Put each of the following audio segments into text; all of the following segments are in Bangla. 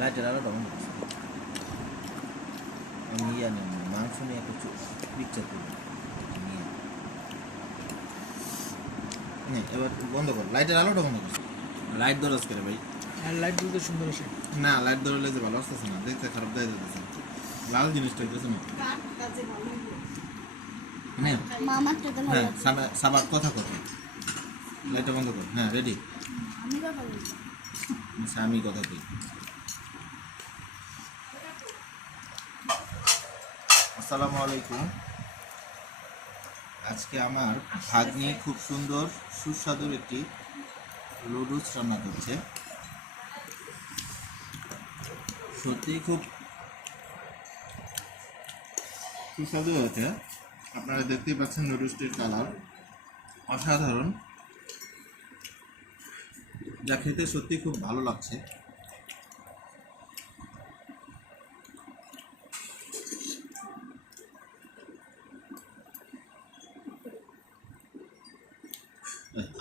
লাইটের আলোটা বন্ধ করছি। আমি মাংস নিয়ে একটা পিকচার করবো নিয়ে। এবার বন্ধ কর, লাইটের আলোটা বন্ধ করছি। লাইট ধরাস করে ভাই, আর লাইট দিতে সুন্দর আসে না লাইট ধরলে যে ভালো আসতেছে না, দেখতে খারাপ দেয় যেতেছে, লাল জিনিসটা হইতেছে না। হ্যাঁ হ্যাঁ, সাবার কথা কথা, লাইটটা বন্ধ কর। হ্যাঁ রেডি, আমি কথা কই। আসসালামু আলাইকুম। আজকে আমার ভাগ্নি খুব সুন্দর সুস্বাদু একটি লুডুস রান্না করছে। সত্যি খুব সুস্বাদু হয়েছে। আপনারা দেখতেই পাচ্ছেন নুডলসটির কালার অসাধারণ, যা খেতে সত্যি খুব ভালো লাগছে।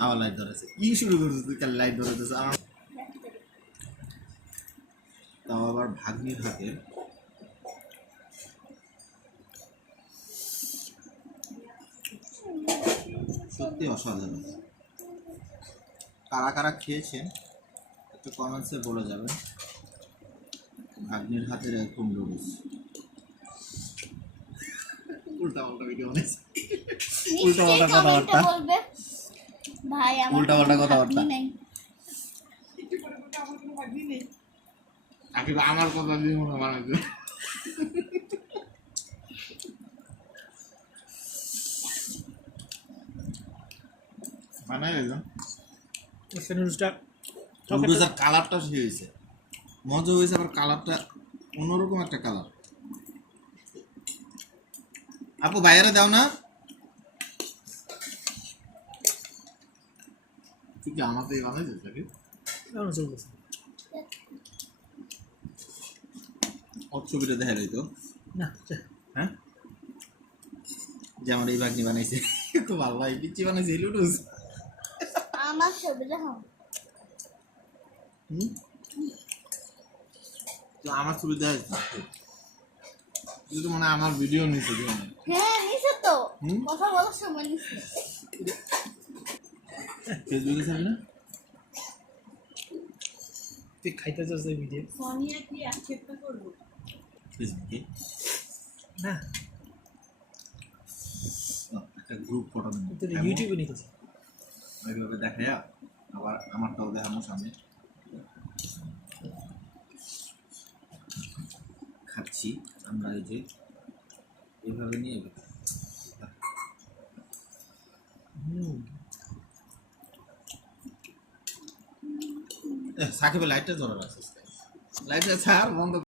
আবার লাইট ধরেছে, কি শুরু করছে তুই? কাল লাইট ধরেছে আমার, তাও আবার ভাগ্নির হাতে। সত্যি অসাধারণ। কারা কারা খেয়েছেন একটু কমেন্টসে বলে যাবেন। ভাগ্নির হাতের এরকম লুডুস। উল্টা পাল্টা ভিডিও বানাইছে, উল্টা পাল্টা কথাবার্তা, উল্টা পাল্টা কথাবার্তা। আমার কথা দিয়ে মনে বানাইছে। বানাই নুডলসের কালারটা সেই হয়েছে, মজা হয়েছে, আবার কালারটা অন্যরকম একটা কালার। আপু বাইরে দাও না, তুই কি আমাতেই বানাইছিস নাকি? ওর ছবিটা দেখা যাইতো না। হ্যাঁ, যে আমার এই ভাগ্নি বানাইছে, খুব ভালো লাগে, পিচ্ছি বানাইছে লুডুস। আমার ছবি দেখো, তো আমার ছবি দেখা যাচ্ছে, তুই তো মনে হয় আমার ভিডিও নিচ্ছে। হ্যাঁ নিছে তো, কথা বলার সময় নিছে। ফেসবুকে ছাড়বি না? তুই খাইতে চাস এই ভিডিও? সোনিয়া কি আক্ষেপটা করবো? ফেসবুকে না, একটা গ্রুপ ফটো তুই ইউটিউবে নিতেছিস। ওইভাবে দেখায়া আবার আমারটাও দেখানো সামনে। খাচ্ছি আমরা, এই যে এইভাবে নিয়ে সাকিবের লাইটটা জ্বলা আছে, লাইটটা ছাড় বন্ধ।